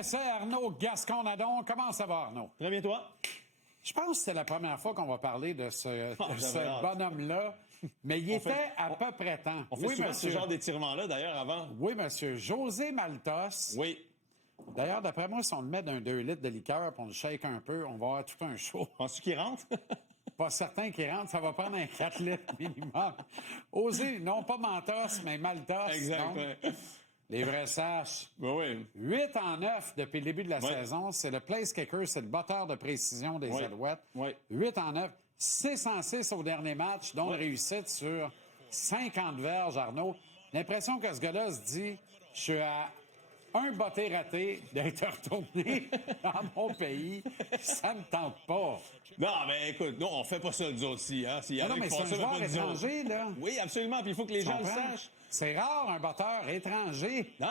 essai, Arnaud Gascon-Nadon. Comment ça va, Arnaud? Très bien, toi? Je pense que c'est la première fois qu'on va parler de ce bonhomme-là. Mais il était à peu près temps. On fait souvent ce genre d'étirement-là, d'ailleurs, avant. Oui, monsieur. José Maltos. Oui. D'ailleurs, d'après moi, si on le met d'un 2 litres de liqueur et on le shake un peu, on va avoir tout un show. Penses-tu qu'il rentre? Pas certain qu'il rentre. Ça va prendre un 4 litres minimum. Osé, non pas Mentos, mais Maltos. Exact. Les vrais sages. Oui. 8 en 9 depuis le début de la saison. C'est le place kicker, c'est le batteur de précision des Alouettes. 8 en 9. 6 en 6 au dernier match, dont une réussite sur 50 verges, Arnaud. L'impression que ce gars-là se dit, je suis à un botté raté d'être retourné dans mon pays. Ça me tente pas. Non, mais écoute, nous, on fait pas ça, nous aussi. Hein? Non, mais c'est un joueur étranger, là. Oui, absolument. Puis il faut que les gens le sachent. C'est rare, un batteur étranger. Non,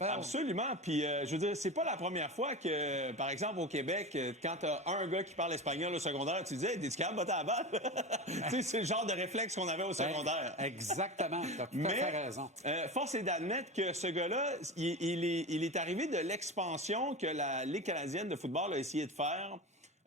absolument. Puis, je veux dire, c'est pas la première fois que, par exemple, au Québec, quand t'as un gars qui parle espagnol au secondaire, tu disais, t'es-tu capable de botter à la balle? Tu sais, c'est le genre de réflexe qu'on avait au secondaire. Exactement. T'as tout à fait raison. Force est d'admettre que ce gars-là, il est arrivé de l'expansion que la Ligue canadienne de football a essayé de faire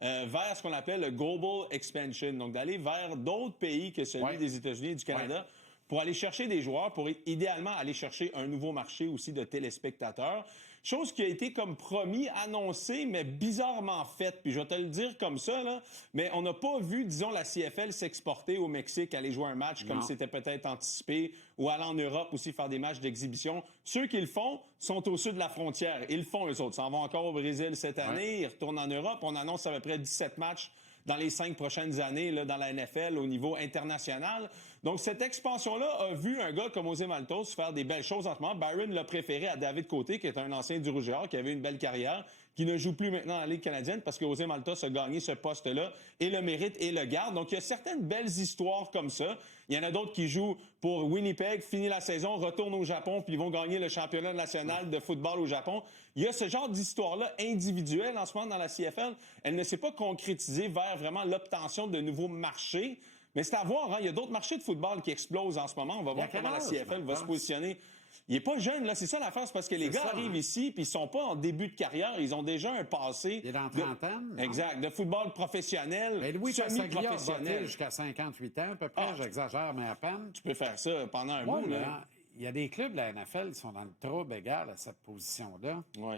vers ce qu'on appelle le Global Expansion. Donc, d'aller vers d'autres pays que celui des États-Unis et du Canada. Pour aller chercher des joueurs, pour idéalement aller chercher un nouveau marché aussi de téléspectateurs. Chose qui a été comme promis, annoncée, mais bizarrement faite. Puis je vais te le dire comme ça, là, mais on n'a pas vu, disons, la CFL s'exporter au Mexique, aller jouer un match comme c'était peut-être anticipé, ou aller en Europe aussi faire des matchs d'exhibition. Ceux qui le font sont au sud de la frontière. Ils le font, eux autres. Ils s'en vont encore au Brésil cette année, ils retournent en Europe. On annonce à peu près 17 matchs dans les 5 prochaines années là, dans la NFL au niveau international. Donc, cette expansion-là a vu un gars comme José Maltos faire des belles choses en ce moment. Byron l'a préféré à David Côté, qui est un ancien du Rouge et Or, qui avait une belle carrière, qui ne joue plus maintenant dans la Ligue canadienne parce que José Maltos a gagné ce poste-là et le mérite et le garde. Donc, il y a certaines belles histoires comme ça. Il y en a d'autres qui jouent pour Winnipeg, finit la saison, retournent au Japon, puis ils vont gagner le championnat national de football au Japon. Il y a ce genre d'histoire-là individuelle en ce moment dans la CFL. Elle ne s'est pas concrétisée vers vraiment l'obtention de nouveaux marchés. Mais c'est à voir, hein. Il y a d'autres marchés de football qui explosent en ce moment. On va voir comment la CFL va se positionner. Il est pas jeune, là. C'est ça l'affaire. C'est parce que les gars arrivent ici, puis ils sont pas en début de carrière. Ils ont déjà un passé. Il est dans trentaine. Exact. De football professionnel, mais Louis semi-professionnel. Jusqu'à 58 ans, à peu près. J'exagère, mais à peine. Tu peux faire ça pendant un bout, là. Il y a des clubs de la NFL qui sont dans le trouble égal à cette position-là. Oui.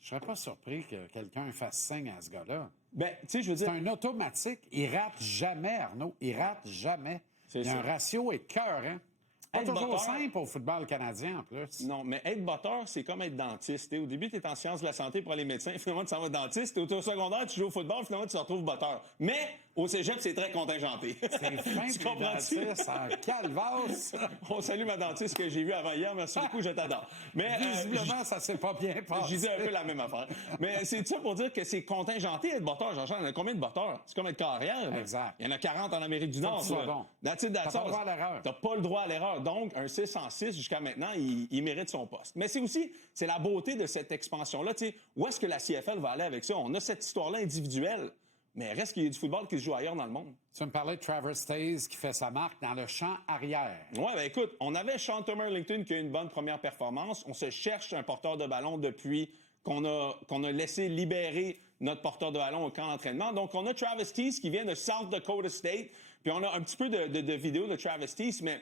Je serais pas surpris que quelqu'un fasse signe à ce gars-là. Ben, tu sais, je veux dire. C'est un automatique. Il rate jamais, Arnaud. Il rate jamais. Il y a un ratio écœurant. Pas toujours simple au football canadien, en plus. Non, mais être botteur, c'est comme être dentiste. Au début, tu es en sciences de la santé pour les médecins. Finalement, tu s'en vas dentiste. Au secondaire, tu joues au football. Finalement, tu te retrouves botteur. Mais au cégep, c'est très contingenté. C'est fin, tu comprends-tu? En calvasse. On salue ma dentiste que j'ai vue avant hier. Merci beaucoup, je t'adore. Mais visiblement, ça s'est pas bien passé. Je disais un peu la même affaire. Mais c'est ça pour dire que c'est contingenté être botteur. Jean-Charles, il y en a combien de botteurs? C'est comme être carrière. Exact. Il y en a 40 en Amérique du Nord. T'as pas le droit à l'erreur. T'as pas le droit à l'erreur. Donc, un 6 en 6 jusqu'à maintenant, il mérite son poste. Mais c'est la beauté de cette expansion-là. Tu sais, où est-ce que la CFL va aller avec ça? On a cette histoire-là individuelle, mais reste qu'il y a du football qui se joue ailleurs dans le monde. Tu me parlais de Travis Taze qui fait sa marque dans le champ arrière. Ouais, ben écoute, on avait Sean Turner-Linton qui a eu une bonne première performance. On se cherche un porteur de ballon depuis qu'on a laissé libérer notre porteur de ballon au camp d'entraînement. Donc, on a Travis Taze qui vient de South Dakota State. Puis, on a un petit peu de vidéos de Travis Taze, mais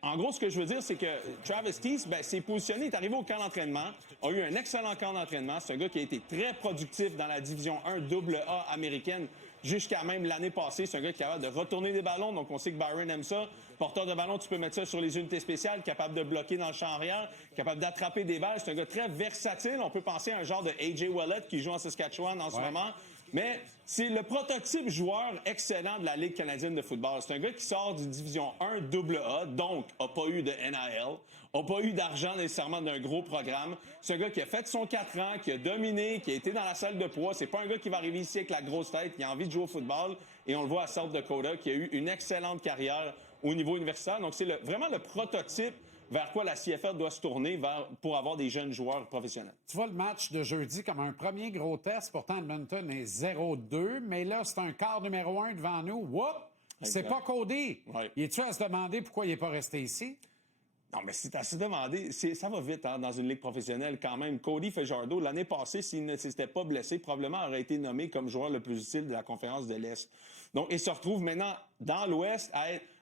en gros, ce que je veux dire, c'est que Travis Taze, s'est positionné, est arrivé au camp d'entraînement, a eu un excellent camp d'entraînement. C'est un gars qui a été très productif dans la division 1 AA américaine jusqu'à même l'année passée. C'est un gars qui est capable de retourner des ballons, donc on sait que Byron aime ça. Porteur de ballon, tu peux mettre ça sur les unités spéciales, capable de bloquer dans le champ arrière, capable d'attraper des balles. C'est un gars très versatile. On peut penser à un genre de A.J. Wallet qui joue en Saskatchewan en ce moment. Mais c'est le prototype joueur excellent de la Ligue canadienne de football. C'est un gars qui sort du Division 1 AA, donc a pas eu de NIL, a pas eu d'argent nécessairement d'un gros programme. C'est un gars qui a fait son 4 ans, qui a dominé, qui a été dans la salle de poids. C'est pas un gars qui va arriver ici avec la grosse tête, qui a envie de jouer au football. Et on le voit à South Dakota, qui a eu une excellente carrière au niveau universitaire. Donc, c'est vraiment le prototype vers quoi la CFL doit se tourner pour avoir des jeunes joueurs professionnels. Tu vois le match de jeudi comme un premier gros test. Pourtant, Edmonton est 0-2, mais là, c'est un quart numéro 1 devant nous. Whoop! C'est pas Cody. Ouais. Il est-tu à se demander pourquoi il n'est pas resté ici? Non, mais c'est à se demander. Ça va vite dans une ligue professionnelle quand même. Cody Fajardo, l'année passée, s'il ne s'était pas blessé, probablement aurait été nommé comme joueur le plus utile de la conférence de l'Est. Donc, il se retrouve maintenant dans l'Ouest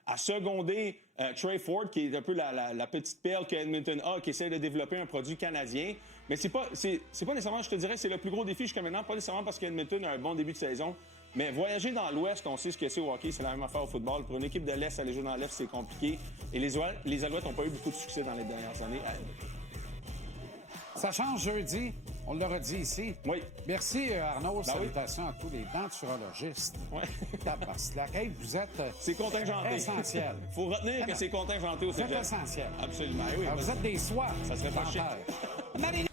à seconder Trey Ford, qui est un peu la petite perle que Edmonton a, qui essaie de développer un produit canadien. Mais c'est pas nécessairement, je te dirais, c'est le plus gros défi jusqu'à maintenant, pas nécessairement parce qu'Edmonton a un bon début de saison. Mais voyager dans l'Ouest, on sait ce que c'est au hockey, c'est la même affaire au football. Pour une équipe de l'Est, aller jouer dans l'Est, c'est compliqué. Et les Alouettes n'ont pas eu beaucoup de succès dans les dernières années. Ça change jeudi, on l'aura dit ici. Oui. Merci Arnaud, salutations à tous les denturologistes. Oui. Hey, vous êtes c'est contingenté. Essentiel. Il faut retenir que c'est contingenté au Vous êtes cégep. essentiel. Absolument. Oui, Alors, vous êtes des soies. Ça serait pas chic.